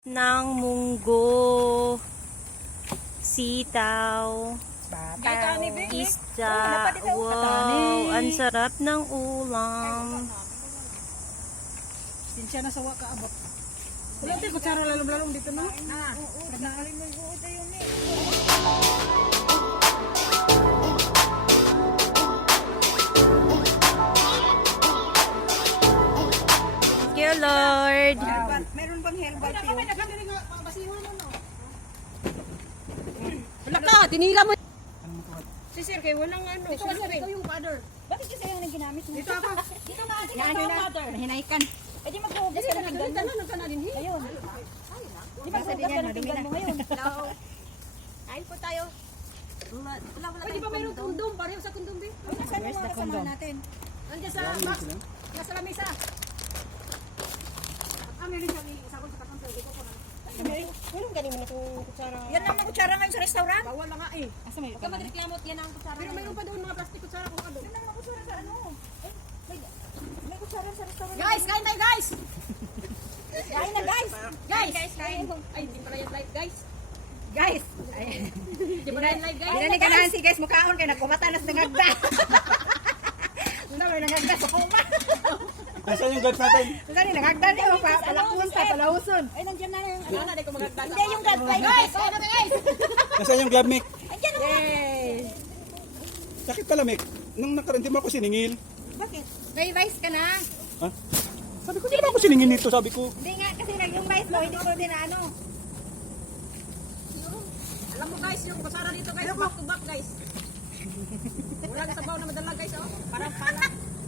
ng munggo, sitaw, isda. Wow, ang sarap ng ulam. Sinsya na sawa ka abot. Wala tayo kutsara lalong-lalong dito na. Thank you, Lord. Meron bang herbal tea? Wala ka, tinila mo. Si Sir, kayo walang ano. Ito yung father. Bakit kasi yung ginamit mo? Dito ako. Dito na akin ang father. Hinaikan. Eh di maghugas ka ng pinggan mo. Ayun. Di ba maghugas ka ng pinggan mo ngayon? Kain po tayo. Wala tayo. Di ba mayroong kondom? Pareho sa kondom din. Where's the kondom? Nandiyan sa box. Nasa lamesa. Meron siya isa ko sa katong pwede ko po na. Meron galing mo itong kutsara. Yan ang mga kutsara ngayon sa restaurant? Bawal na nga eh. Asa may? Huwag ka magreklamo at yan ang kutsara. Pero mayroon pa doon mga plastic kutsara kung ano. Yan ang mga kutsara sa ano. May kutsara sa restaurant. Guys, kain tayo guys! Kain na guys! Guys, kain. Ay, hindi pala yung live guys. Guys! Hindi pala yung live guys. Hindi ka na si guys mukhaon kayo nagkumatanas ng agda. Wala may nangagda sa kuma. Nasaan yung gloves natin? Saan yung nangagdan niyo? Palauson. Ay, nandiyan na yung ano na, di ko magagdan. Hindi yung gloves. Guys! Guys! Nasaan yung glove, Mick? Andiyan na. Yay! Sakit pala, Mick. Nung nakaraan, di mo ako siningil. Bakit? May vice ka na. Ha? Sabi ko, di naman ako siningil nito, sabi ko. Hindi nga, kasi yung vice mo, hindi ko din na ano. Alam mo guys, yung kusara dito guys, back to back guys. Wala na sabaw na madala guys, oh. Parang pala.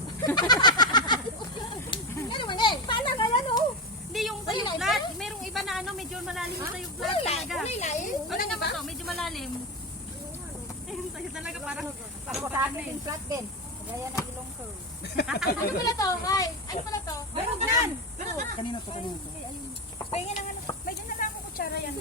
Ano man eh? Pala nga yan, oh. Hindi yung sa'yo flat. Merong iba na ano, medyo malalim sa'yo flat talaga. Wala nga ba ito? Medyo malalim. Ayun sa'yo talaga parang Sa akin yung flat bin. Gaya ng ilong curve. ano pala to, Kai? Ano pala to? Meron yan! Kanina to, kanina to. Pahingin ng ano. May dyan na lang akong kutsara yan.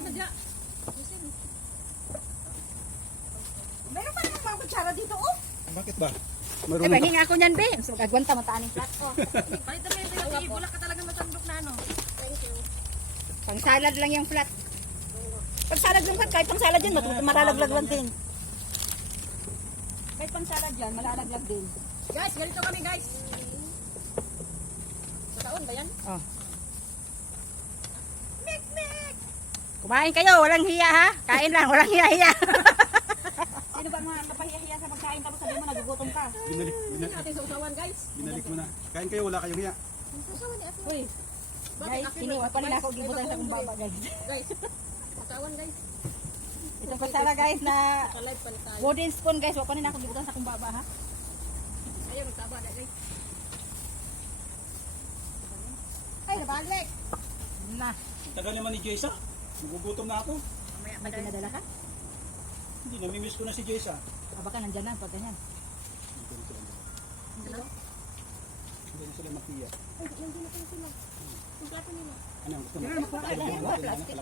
Meron pa naman mga kutsara dito, oh. Bakit ba? Ay, Marunong pahingin ako niyan, be. So, gagwanta mataan yung flat ko. Palit na yung ibulak ka talaga matandok na ano. Pang salad lang yung flat. Pag salad yung flat, kahit pang salad yun, malalaglag lang din. Kahit pang salad yan, malalaglag din. Guys, ganito kami guys. Sa taon ba yan? Oh. Mek, mek! Kumain kayo, walang hiya ha? Kain lang, walang hiya-hiya. Sino ba mga napahiya-hiya sa pagkain tapos sabi mo nagugutom ka? Binalik Natin sa usawan guys. mo na. Kain kayo, wala kayong hiya. Uy. Guys, kinuha pa nila ako gibutan sa kumbaba guys. Guys, usawan guys. Ito pa sana guys na Live pala tayo. wooden spoon guys. Wako nila ako gibutan sa kumbaba ha. Ayaw, magtaba na guys. Ay, nabalik. Na. Tagal naman ni Jessa. Nagugutom na ako. May pinadala ka? Hindi, namimiss ko na si Jessa. Baka nandyan na pag ganyan. Hindi na sila makiya. Ay, hindi na kayo sila. Yung plato nila. Ano, gusto mo?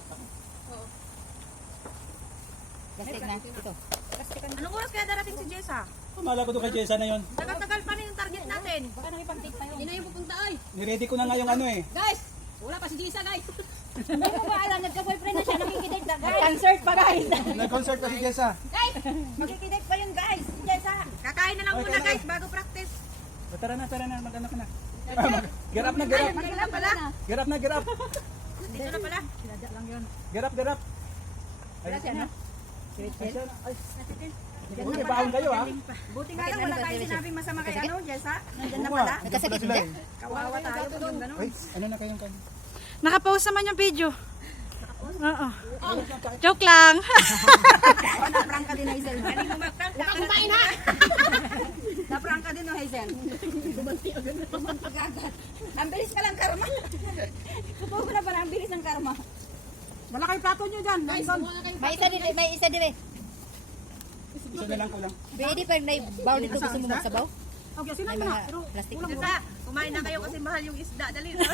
Plastic na. Ito. Anong oras kaya darating si Jessa? Mala ko doon kay Jessa na yun. Tagal-tagal pa rin yung target natin. Baka nakipag-take pa yun. Hindi na yung pupunta ay. Niready ko na nga yung ano eh. Guys! Wala pa si Jessa guys. Hindi mo ba alam, nagka-boyfriend na siya, nakikidate na guys. Concert pa guys. Nag-concert pa si Jessa. Guys! Makikidate pa yun guys. Jessa. Kakain na lang muna guys bago practice. Tara na, mag-ano ka na. Get up na, get up. Dito na pala. Get up na, get up. Dito na pala. Sinadya lang yun. Get up, get up. Wala siya na. Ay, siya na. Ay. Uy, may baon kayo ha. Buti nga lang wala tayong sinabing masama kay ano, Jessa. Nandyan na Oo pala. nga, nagkasakit sila eh. Kawawa tayo pag yung gano'n. Ay, ano na kayong kayo? Naka-pause naman yung video. Oo. Joke lang. Na-prank ka din, Hazel. Galing mo mag-prank. Huwag kang kumain ha! Na-prank ka din, no, Hazel. Tumanti agad. Ang bilis pa lang karma. Totoo ko na ba na ang bilis ng karma? Wala kayo plato nyo dyan. May isa din, may isa din eh. Isa na lang ko lang. Pwede pag naibaw dito gusto mo magsabaw? Okay, sila May mo na. mga plastic. Jessa, kumain na kayo kasi mahal yung isda. Dali na.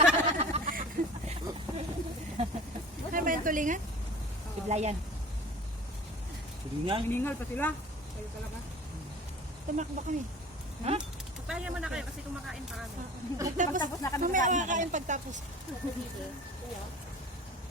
Ano ba yung tulingan? Iblayan. Hiningal pa sila. Tumakbo kami. Papahinga muna kayo kasi kumakain pa kami. Pagtapos na kami. Mamaya makakain pagtapos.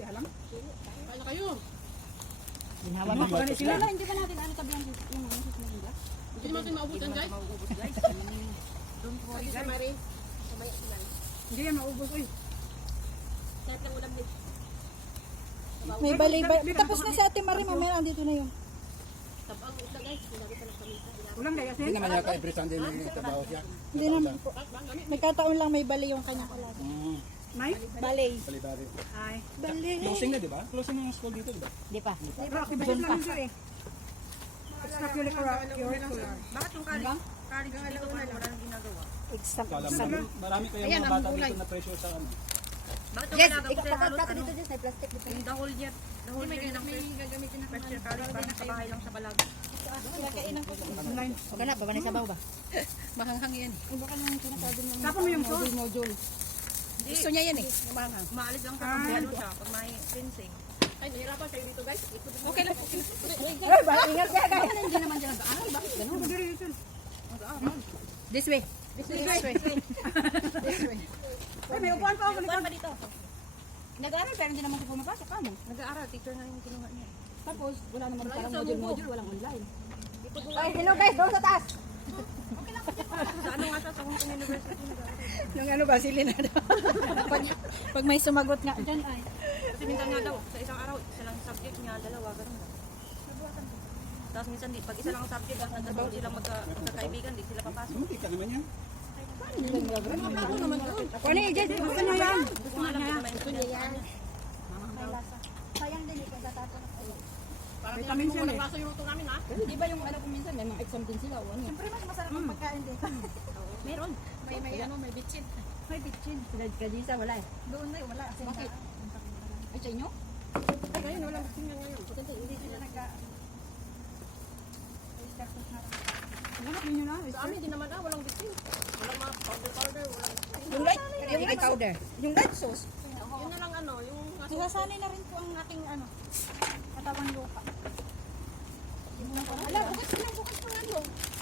halang. Kaya kayo. Ginawa mo. Sila na. Hindi ba natin ano tabi yung susunod ba? Hindi naman maubusan guys. Don't worry Sa guys. Mari. Kamaya sila. Hindi yan maubos eh. Kahit lang ulam din. May balay. Tapos na si Ate Marie, mamaya andito na yun. Tabang isla guys. Hindi ko pa nagkamita. Ulang gaya Hindi naman yata every Sunday may trabaho siya. Hindi naman po. Nagkataon lang may balay yung kanyang alaga. May? Balay. Bali-bali. Ay. Balay. Closing na, di ba? Closing na yung school dito, di ba? Di pa. Doon pa. Extracurricular. Bakit yung college? College dito parang wala nang ginagawa. Kala mo, marami kayong mga bata dito na pressure sa ano. Bakit yung Yes, ginagawa ko sa halos ano? Jess, may plastic dito. Yung the whole year ng first year college parang sa bahay lang sa Balag. Huwag ka na, babanay sa ba? Mahanghang yan. Tapon mo yung module. Gusto niya yan eh. Mahanghang. Maalis lang sa pagbayalo siya pag may fencing. Ay, nahirapan kayo dito guys. Okay lang. Ay, ingat ka guys. Hindi naman dyan nag-aaral. Bakit ganun? This way. This way. Ay, may upuan pa ako. Buwan pa dito. Nag-aaral pero hindi naman siya pumapasok. Kamo? Nag-aaral, teacher na yung kinuha niya. Tapos, wala naman parang module, walang online. Ay, hello guys, doon sa taas. Sa ano nga sa Hong Kong University nag-aaral. Yung ano ba, sili na daw. pag may sumagot nga dyan, ay. Kasi minsan nga daw, sa isang araw, isa lang subject niya, dalawa, gano'n lang. Tapos minsan di, pag isa lang ang subject, at nagkaroon sila magkakaibigan, di sila papasok. Hindi ka naman yan. Ano yung Jess? Gusto nyo yan? Gusto nga lang, ito maintindihan. Sayang din, ikaw tatapon. Parang vitamin C walang laso yung luto namin ha. Di ba yung anak ko minsan, may mga exam din sila. Siyempre, mas masarap ang pagkain din. Meron. May bitchin. May bitchin. Kadisa, wala eh. Doon na, wala. Bakit? Ay, sa inyo? Ay, ngayon walang bitchin nga ngayon. Maganda, hindi sila nagka... Hanap ninyo na. Sa amin, di naman walang bitchin. Walang mga powder, walang Yung light powder. Yung light sauce. Yun na lang ano, yung Sisasanay na rin po ang ating katawan lupa. Ala, bukas pa yan.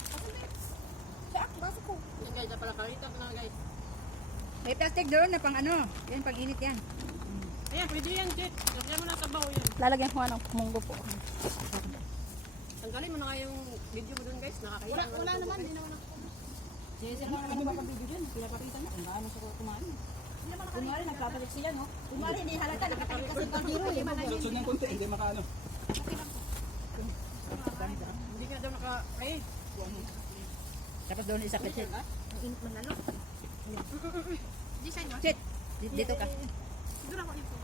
Baso ko. Yan guys, pala kalita pa na guys. May plastic doon na pang ano. Yan, pag-init yan. Ayan, pwede yan, Jet. Lagyan mo na sa baho yan. Lalagyan ko ano, munggo po. Tanggalin mo na nga yung video mo dun guys. Nakakaya. Wala naman, hindi naman ako. Sila naman yung video dyan. Pinapakita niya kung gaano siya kumain. Kunwari, nagpapalit siya, no? Kunwari, hindi halata. Nakatalit kasi pag hero. Sunod ng konti, hindi makaano. Hindi ka daw ay. Tapos doon isa pa siya. Ang init man lalo. Di sa inyo? Sit. Dito ka. Siguro ako ito.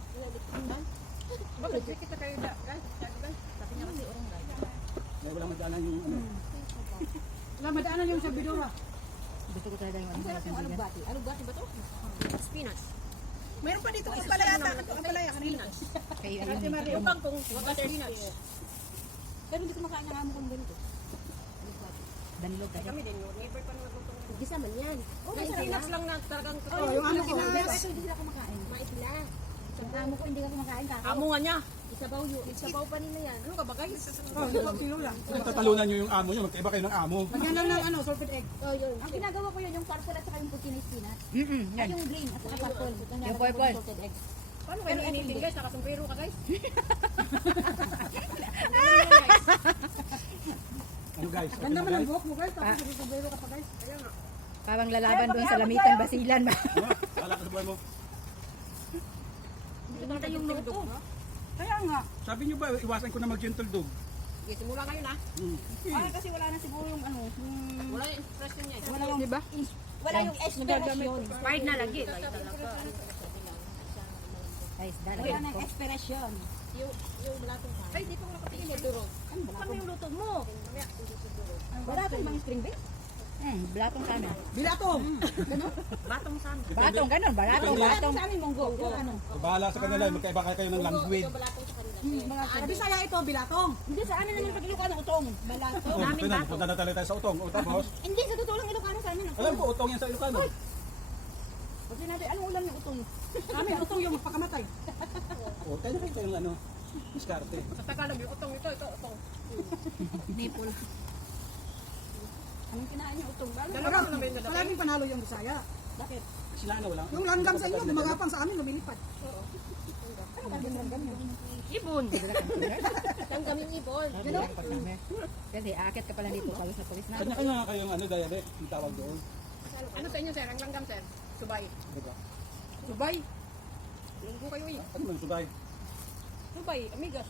Bakit? Kita kayo da, guys. Sabi niya kasi urong guys. May walang madaanan yung ano. Wala madaanan yung sa bidura. Gusto ko talaga yung ano. Alugbati. Alugbati ba to? Spinach. Meron pa dito ang palayata. Ang palaya kanina. Kaya Yung kangkong, wagas spinach. pero hindi ko makain ng amo kong ganito. Danilog kasi. Kami din yun. Never pa naman itong... Gisa man yan. Guys, spinach lang na talagang totoo. yung ano ko. Guys, Hindi sila kumakain. mais sila. Yung amo ko hindi ka kumakain ka. Amo nga niya. Isabaw yun. Isabaw pa nila yan. Ano ka ba guys? Kilo lang. Tatalunan nyo yung amo nyo, magkaiba kayo ng amo. Magyan lang ng ano, salted egg. Oh, yun. Ang ginagawa ko yun, yung purple at saka yung puti na spinach. Yan. Yung green at saka purple. Yung purple. Paano kayo initin guys? Nakasombrero ka guys? Ano guys? Okay Ganda na mo ng guys? buhok mo guys. Tapos nagsusumbero ka pa guys. Parang lalaban doon sa lamitan, basilan ba? Wala ka sa buhay mo. Ito yung luto. Kaya nga. Sabi nyo ba, iwasan ko na mag-gentle dog? Okay, simula ngayon ha. Ay, kasi wala na siguro yung ano. Wala yung expression niya. Wala yung, di ba? Wala yung expiration. Expired na lagi. Kahit talaga. Guys, wala na yung expiration. Yung balatong ka. Ay, dito ko nakatingin eh. Duro. Paano yung luto mo? Wala pa yung string beef. Blatong kami. Bilatong! Batong san. Batong, ganun. Batong. Sa amin munggo. Yung ano. Bahala sa kanila, magkaiba kayo ng language. Bisaya ito, bilatong. Hindi, sa amin naman pag Ilocano, utong. Balato. Oh, ito na, punta na tayo sa utong. O tapos, Hindi, sa totoo lang Ilocano sa amin. alam ko, utong yan sa Ilocano. Kasi natin, anong ulam yung utong? Kami, utong yung magpakamatay. O, tayo na kayo yung ano, diskarte. Sa Tagalog, yung utong ito, utong. Nipple. Anong kinain niya utong? Dalawa na naman yung dadating. Palaging panalo yung Bisaya. Bakit? Sila na wala. Yung langgam sa inyo, gumagapang sa amin, lumilipad. Ano Ibon. Langgam yung ibon. Kasi aakit ka pala dito, palos na palis na. Kanya-kanya nga kayong ano, dialect, yung tawag doon. Ano sa inyo, sir? Ang langgam, sir? Subay. Diba? Subay? Lunggo kayo eh. Ano man, subay? Subay, amigas.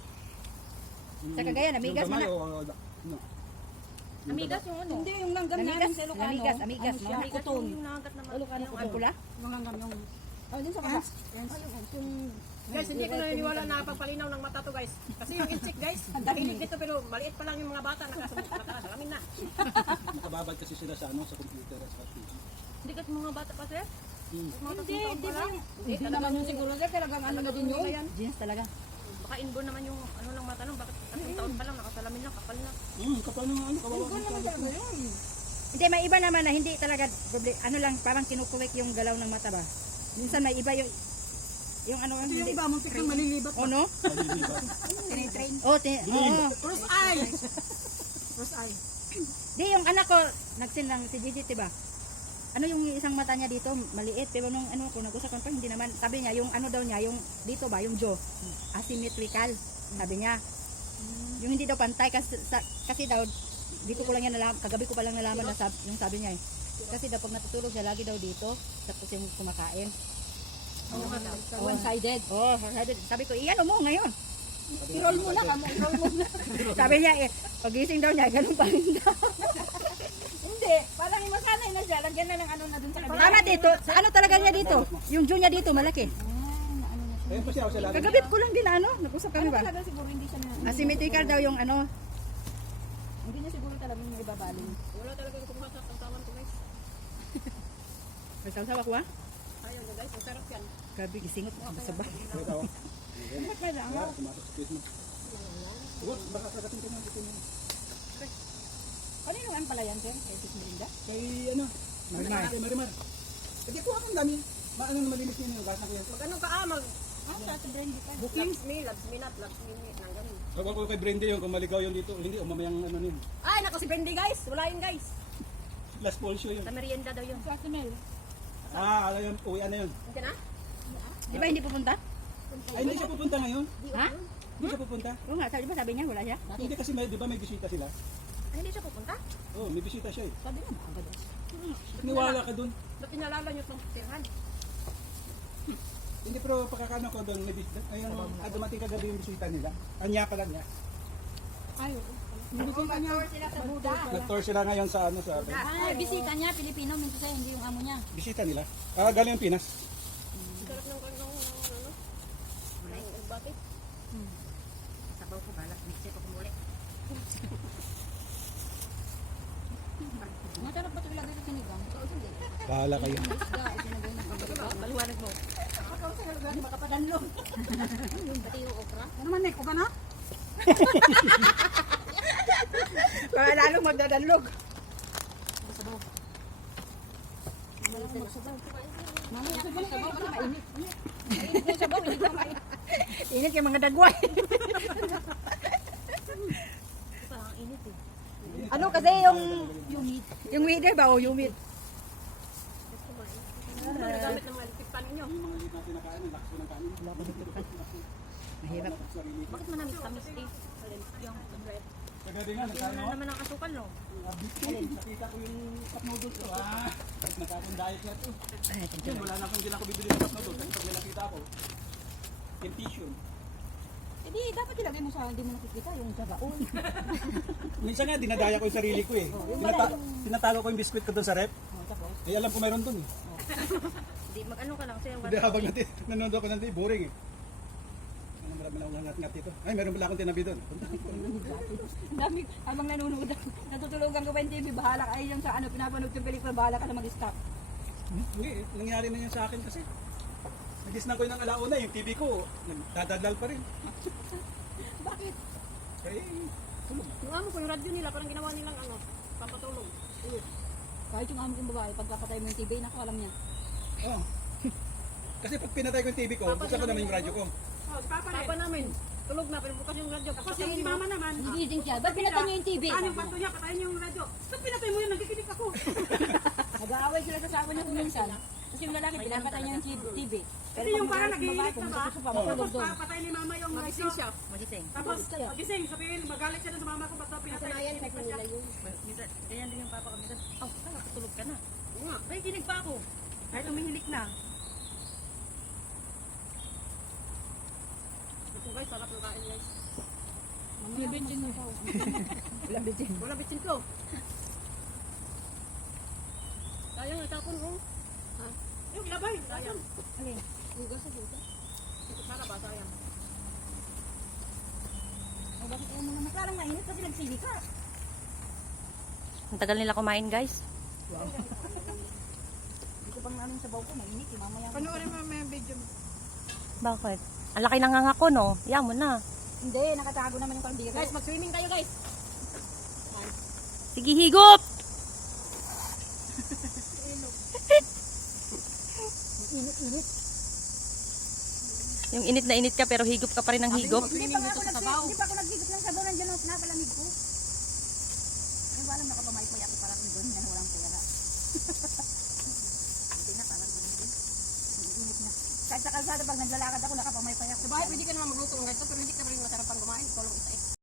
Sa Cagayan, amigas yung man gamay na. o no? Amigas yung ano. Hindi, yung langgam namin Amigas, sa Ilocano. amigas, amigas, Ano siya? no? Amigas Uton. yung nangagat naman. Ilocano, Yung Ang pula? Yung langgam yung... Oh, din sa kaba. Yung... Guys, hindi ko naniniwala na pagpalinaw ng mata to, guys. Kasi yung inchik, guys, dahilig dito pero maliit pa lang yung mga bata. Nakasalamin na. Nakababad kasi sila sa ano, sa computer at sa TV. Hindi kasi mga bata pa sir. Mga Hindi, tatlong taon hindi pa ba lang. yung... Hindi naman yung siguro. Sir, talagang ano na din yun. Jeans talaga. Baka inborn naman yung ano lang mata nung bakit tatlong taon pa lang nakasalamin lang kapal na. Kapal ng ano, kawawa Siguro naman talaga yun. Hindi, may iba naman na hindi talaga, ano lang, parang kinukuwek yung galaw ng mata ba? Minsan may iba yung ano, Yung hindi. iba, muntik kang malilibat. O no? Tinitrain. O, Cross eye! Cross eye. di yung anak ko, nagsin lang si Gigi, diba? Ano yung isang mata niya dito, maliit, pero nung ano ko, nag-usapan pa, hindi naman, sabi niya, yung ano daw niya, yung dito ba, yung jaw, asymmetrical, sabi niya. Yung hindi daw pantay, kasi daw, dito ko lang yan nalaman, kagabi ko pa lang nalaman na yung sabi niya eh. Kasi daw, pag natutulog siya, lagi daw dito, tapos yung kumakain. One-sided. Oh, sabi ko, iyan mo ngayon. I-roll mo na, kamo. I-roll mo na. Sabi niya, pagising daw niya, ganun pa rin daw. Hindi. Parang masanay na siya. Lagyan na ng ano na dun sa kabila. Tama dito, sa ano talaga niya dito? Yung jaw niya dito, malaki. Ayun po siya, o sila. Kagabi ko lang din ano, nag-usap kami Ano ba? talaga siguro hindi siya na... Asymmetrical daw yung ano. Hindi niya siguro talaga yung ibabaling. Wala talagang kumuha sa kantawan ko, guys. May sawa ko ha? Ayaw na, guys. Ang sarap yan. Grabe, gisingot mo, basta ba? May tao. May lang. Kaya, pumasok sa face mo. Huwag, baka kagatin ka na dito mo. Kanino ang pala yan, sir? Kay Sis Melinda? Kay ano? Marimar. Kay Marimar. Hindi ko akong dami. Maano na malinis niya yung gas na ko yan. Mag ano ka, mag... Ah, sa ate Brandy pa. Loves me, loves me not, loves me, nang ganun. Huwag ko kay Brandy yung kung maligaw yun dito. Hindi, o mamayang ano yun. Ay, naku si Brandy, guys. Wala yun, guys. Last poll show yun. Sa merienda daw yun. Sa ate Mel. Ah, ano yun, uwian na yun. Hindi na? Di ba hindi pupunta? Ay, hindi siya pupunta ngayon. Ha? Hindi siya pupunta. Oo nga, di ba sabi niya, wala siya? Hindi kasi may, di ba may bisita sila? Ay, hindi siya pupunta? Oo, may bisita siya eh. Sabi na, agad. Niwala ka dun. Ba't inalala nyo itong tirhan? Hindi, pero pagkakano ko doon, may bisita. Ayun, dumating kagabi yung bisita nila. Anya pala niya. Ay, bisita niya. Sila sa Buda. Nag-tour sila ngayon sa ano sa Ay, bisita niya, Pilipino, minto siya, hindi yung amo niya. bisita nila. Ah, galing yung Pinas. Sarap ng ano? Ng batik. Sabaw ko, balas, mixer ko kumuli. Masarap ba ito ilagay sa sinigang? Ito, hindi. Bahala kayo. Isda, isinagay ng pagkakita. Paliwanag mo. Ako sa lugar, makapadanlong. Yung pati yung okra. Ano man, Nick? O ka na? Para lalong magdadanlog. Mama, yung sabaw kasi mainit. Mainit yung sabaw, hindi ka mainit. Init yung mga dagway. Parang init eh. Ano kasi yung Humid. yung weather ba o humid? Ano ba nagamit ng mga electric pan ninyo? Yung mga liit natin na kain, ang lakas ko ng kanin. Mahirap. Sarili ko. Bakit manamis-tamis eh? Yung bread. Kagabi nga, nagkain Ano ako. naman ang asukal no? Nakita ko yung cup noodles ko. Ah, nagkakong diet na ito. Ay, Yun, wala na akong hindi na ako bibili ng cup noodles. Kasi pag may nakita ako, temptation. Eh di, dapat ilagay mo sa hindi mo nakikita yung sabaon. Minsan nga, dinadaya ko yung sarili ko eh. Tinatago ko yung biskwit ko doon sa rep. Tapos, Eh, alam ko mayroon doon eh. Hindi, mag-ano ka lang sa'yo. Hindi, habang nanonood ako ng boring eh. Ano, marami na akong ngat-ngat dito. Ay, meron pala akong tinabi doon. dami, habang nanonood ako, natutulugan ko pa yung TV, bahala ka, ay yung sa ano, pinapanood yung pelikula, bahala ka na mag-stop. Hindi, nangyari na yun sa akin kasi. Nagisnan ko yun ng alauna, yung TV ko, nagdadadlal pa rin. Bakit? Eh, tulog. Yung amo ko, yung radyo nila, parang ginawa nilang ano, pampatulog. Kahit yung amo kong babae, pagkapatay mo yung TV, naku, alam niya. Oh. Kasi pag pinatay ko yung TV ko, buksan ko naman yung radyo ko. Oh, papa namin. Tulog na, pero bukas yung radyo. Kasi si mama naman. Nagigising siya, ba't pinatay niyo yung TV? Ano yung kwarto niya, patayin niyo yung radyo. Ba't pinatay mo yun? Nagkikinig ako. Nag-aaway sila sa asawa niya kung minsan. Tapos yung lalaki, pinapatay niya yung TV. Kasi yung parang nag-iinit na ba? Matulog doon. Patay ni mama yung magising siya. Magising. Tapos magising, sabihin, magalit siya dun sa mama ko, ba't daw pinatay? Minsan, ganyan din yung papa ko. Minsan, nakatulog ka na. Ay, kinig pa ako. Kahit umihilik na. Ito guys, sarap yung kain guys. Walang bitchin. Wala bitsin ko. Sayang, itapon mo. Yung ilabay, sayang. Okay. Hugas sa hugas. Ito para ba, sayang. O bakit ayaw mo naman? Parang mainit kasi nagsili ka. Ang tagal nila kumain, guys. Dito pang namin sa baw ko, mainit. Mamaya. Panoorin mo may video mo. Bakit? Ang laki ng nganga ko, no? Yan mo na. Hindi, nakatago naman yung kaldero. Guys, mag-swimming tayo guys. Sige, higop! Init-init. Yung init na init ka, pero higop ka pa rin ng higop. Hindi pa ako naghigit ng sabaw. Nandiyan ang napalamig ko. Ay, wala nakapamay-pay ako parang doon. Yan, walang pera. Hindi na, parang doon din. Init na. Kahit sa kalsada, pag naglalakad ako, nakapamay-pay ako. Sa bahay, pwede ka naman magluto ng ganito, pero hindi ka rin masarap pang kumain. Ikaw lang isa eh.